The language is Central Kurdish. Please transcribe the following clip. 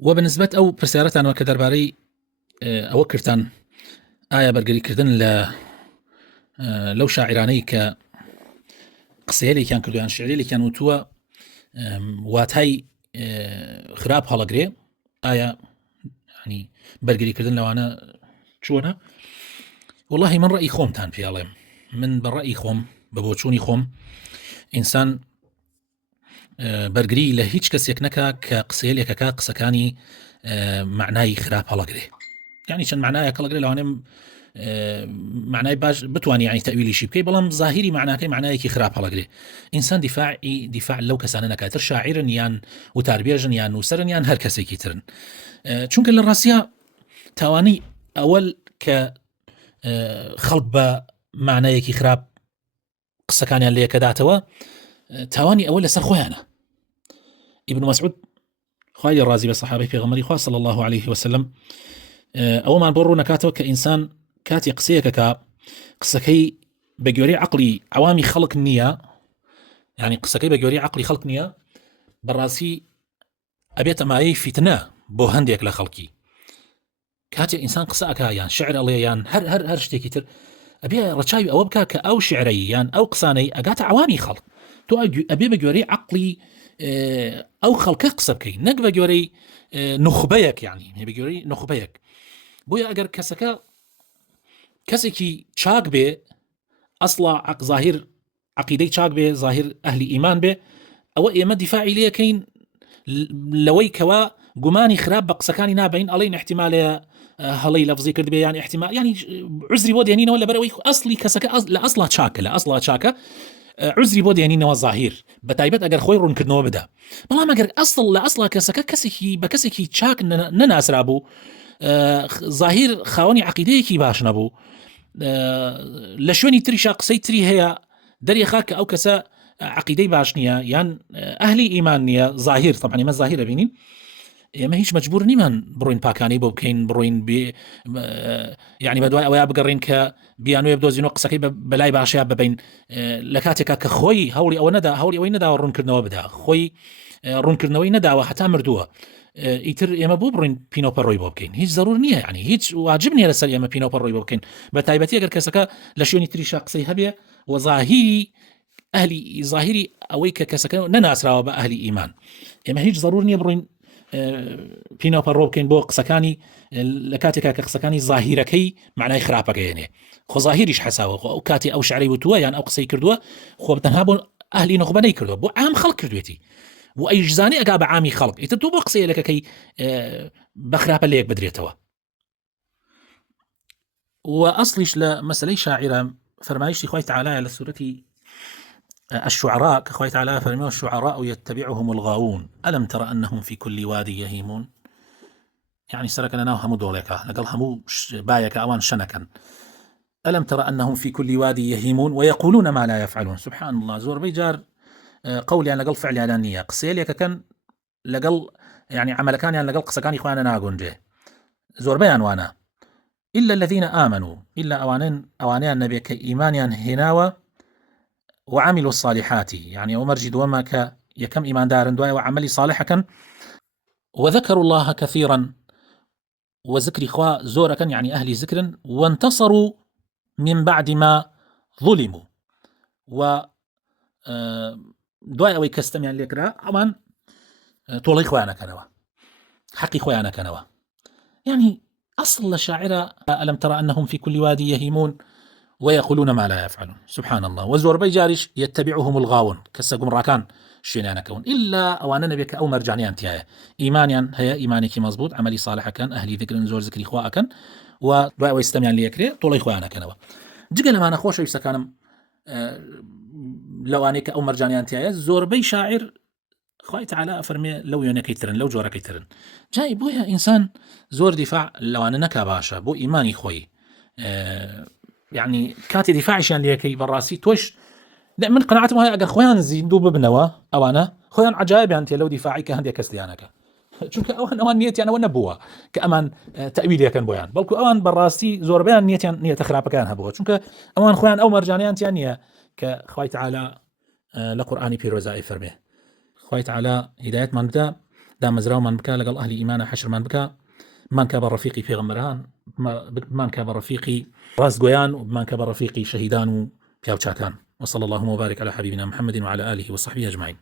وبنسبة ئەو پرسیارەتانەوە کە دەربارەی ئەوە کردان ئایا بەرگریکردن لەو شاعرانەی کە قسەیەکیان کردویان شعرێکیان وتووە واتای خراپ هەڵەگرێ، ئایا ینی بەرگریکردن لەوانە چۆنە؟ واللهی من ڕەئی خۆمتان پێڵێم، من بە ڕەئی خۆم بە بۆچوونی خۆم ئینسان بەرگری لە هیچ کەسێک نەکا کە قسەیەکەکە قسەکانی معنای خراپ هەڵەگرێ، یعنی چەند معنایە کەڵەگرێ لەوانێم معنای باش بتوانانی ینی تەویلیشی بکەی، بەڵام ظاهری معناکەی معنایەکی خراپ هەڵەگرێ. ئینسان دیفاع لەو کەسانە نەکاتر، شاعرن یان وتاربێژن یان نووسەرن یان هەر کەسێکی ترن، چونکە لە ڕاستیە تاوانی ئەوەل کە خەڵک بە معنایەکی خراپ قسەکانیان لێکەداتەوە، تاوانی ئەوە لەسەر خۆیانە. ابن مسعود خوای ڕازی بە سەحابەی پێغەمبەری خوا صلی الله عليه وسلم ئەوەمان بۆ ڕوو نەکاتەوە کە ئینسان کاتی قسەیەکەکە قسەکەی بە گوێرەی عەقلی عەوامی خەڵک نییە، ینی قسەکەی بە گوێرەی عەقلی خەڵک نییە، بەڕاستی ئەبێتە مایەی فیتنە بۆ هەندێک لە خەڵکی. کاتێک ئینسان قسە ئەکا یان شعر ئەڵێ یان هەر شتێکی تر، ئەبێ ڕەچاوی ئەوە بکە کە ئەو شعرەی یان ئەو قسانەی ئەگاتە عەوامی خەڵک، تۆ ئەبێ بە گوێرەی عەقلی ئەو خەڵکە قسە بکەی، نەک بە گوێرەی نخبەیەک، ینی بە گوێرەی نخبەیەک. بۆیە ئەگەر کەسەکە کەسێکی چاک بێ، ئەسڵا ظاهر عەقیدەی چاک بێ، ظاهر ئەهلی ئیمان بێ، ئەوە ئێمە دیفاعی لێکەین لەوەی کەوا گومانی خراپ بە قسەکانی نابین، ئەڵێن احتیمالە هەڵەی لەفزی کرد بێ، یان احتیمال ینی عذری بۆ دێنینەوە لەبەرەوەی ئەسڵی کەسەکە لە ئەسڵا چاکە، لە ئەسڵا چاکە، عذری بۆ دێنینەوە ظاهر، بە تایبەت ئەگەر خۆی ڕوونکردنەوە بدا. بەڵام ئەگەر ئەسڵ لە ئەسڵا کەسەکە کەسێکی بە کەسێکی چاک نەناسرا بوو، ظاهر خاوەنی عەقیدەیەکی باش نەبوو، لە شوێنی تریشا قسەی تری هەیە دەرێخا کە ئەو کەسە عەقیدەی باش نییە یان ئەهلی ئیمان نییە، ظاهر طبعا ئێمە ظاهرە بینین، ئێمە هیچ مەجبور نیمان بڕۆین پاکانی بۆ بکەین، بڕۆین یعنی بەدوای ئەوەیە بگەڕین کە بیانوێ بدۆزینەوە قسەکەی بەلای باشەیە ببین، لە کاتێکا کە خۆی هەوڵی ئەوەی نەداوە ڕوونکردنەوە بدا، خۆی ڕوونکردنەوەی نەداوە هەتا مردووە، ئیتر ئێمە بۆ بڕین پینۆپەڕۆی بۆ بکەین، هیچ ضرور نییە، ینی هیچ واجب نییە لەسەر ئێمە پینۆپەڕۆی بۆ بکەین، بە تایبەتی ئەگەر کەسەکە لە شوێنی تریشا قسەی هەبێ و ظاهری ئەوەی کە کەسەکە نەناسراوە بە ئەهلی ئیمان، ئێمە هیچ ضرور نییە بڕین پینۆپەڕۆ بکەین بۆ قسەکانی لە کاتێکا کە قسەکانی ظاهیرەکەی معنای خراپەکەیێنێ. خۆ ظاهریش حەساوە، ئەو کاتی ئەو شعری وتووە یان ئەو قسەی کردووە، خۆ تەنها بۆ ئەهلی نخبە نەیکردووە، بۆ عام خەڵک کردوێتی، و ئەیژزانێ ئەگا بە عامی خەڵک، ئیتر تۆ بۆ قسەیەکەکەی بە خراپە لەیەک بدرێتەوە. و ئەسڵیش لە مەسەلەی شاعرە فەرمایشتی خوای تعالی لە سورەتی الشعراء كخوي تعالى فرموا الشعراء يتبعهم الغاوون ألم ترى أنهم في كل وادي يهيمون، يعني سركنا ناو همو دوليكا لقل همو بايكا أوان شنكا، ألم ترى أنهم في كل وادي يهيمون ويقولون ما لا يفعلون. سبحان الله، زور بيجار قول يعني لقل فعل على النية قسيليكا كان لقل يعني عمل كان يعني لقل قسكان إخوانا ناقون جه زور بيان وانا إلا الذين آمنوا، إلا أوانين النبي كإيمانيان هناوة وعملوا الصالحات، يعني ومرجد وما يكم إيمان دار دواء وعملي صالحا وذكروا الله كثيرا، وذكر إخوة زوركا يعني أهل ذكر، وانتصروا من بعد ما ظلموا، و دواء ويكستم يعني لكرا أمان طول إخوانا كنوا حق إخوانا كنوا، يعني أصل الشاعر ألم ترى أنهم في كل وادي يهيمون ويقولون ما لا يفعلون. سبحان الله. وزور بيجارش يتبعهم الغاون كسقم راكان شينانا كون إلا أوانا نبيك أو مرجعني أنتيا إيمانيا هي إيمانك مزبوط، عملي صالح كان، أهلي ذكر زور ذكر إخواء كان، ودعاء ويستمع لي يكري طول إخوانا كانوا جقل ما نخوش يسكانم لو أنك أو مرجعني أنتيا زور بي شاعر خوي تعالى فرمي لو يونك يترن لو جورك يترن جاي بويا إنسان زور دفاع لو أنا نكا باشا بو إيماني خوي يعني كاتي دفاعشان ليكي براسي توش من قناعتهم هاي أجر خويان زيدوا ببنوا أوانا خويان عجائب يعني لو دفاعي كهندي كستيانك چونکە ئەوان نیەتیانەوە نەبووە کە ئەمان تەویلەکەن بۆیان، بەڵکو ئەوان بەڕاستی زۆربیان نیەتە خراپەکان هەبووە، چونکە ئەوان خۆیان ئەو مەرجانیانتیان نییە کە خوای تعالی لە قورئانی پیرۆزایی فەرمێ. خوای تعالی هیدایەتمان بدە دامەزراومان بکە لەگەڵ ئەهلی ئیمانە حەشرمان بکە بمانکە بە ڕەفیقی پێغەمبەران بمانکە بە ڕەفیقی ڕاستگۆیان و بمانکە بە ڕەفیقی شەهیدان و پیاوچاکان وصلى اللهم وبارك على حبيبنا محمد وعلى آله وصحبه أجمعين.